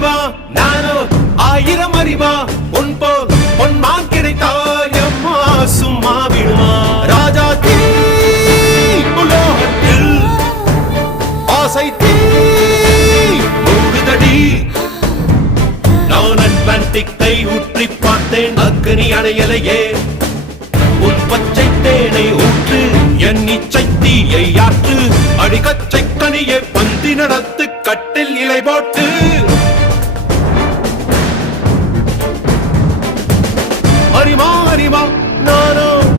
அறிவா நானோ ஆயிரம் அறிவா உன் போல் பொன்மான் கிடைத்தால் எம்மா சும்மா விடுமா ராஜா தீ உலோகத்தில் ஆசை தீ மூடுதடி நான் அட்லாண்டிக்கை ஊற்றி பார்த்தேன் அக்னி அணையலையே உன் பச்சை தேனை ஊற்று என் இச்சை தீயை ஆற்று அடிக்கச்சை கனியை பந்தி நடத்து கட்டில் இலை போட்டு அறிமா அறிமா நானோ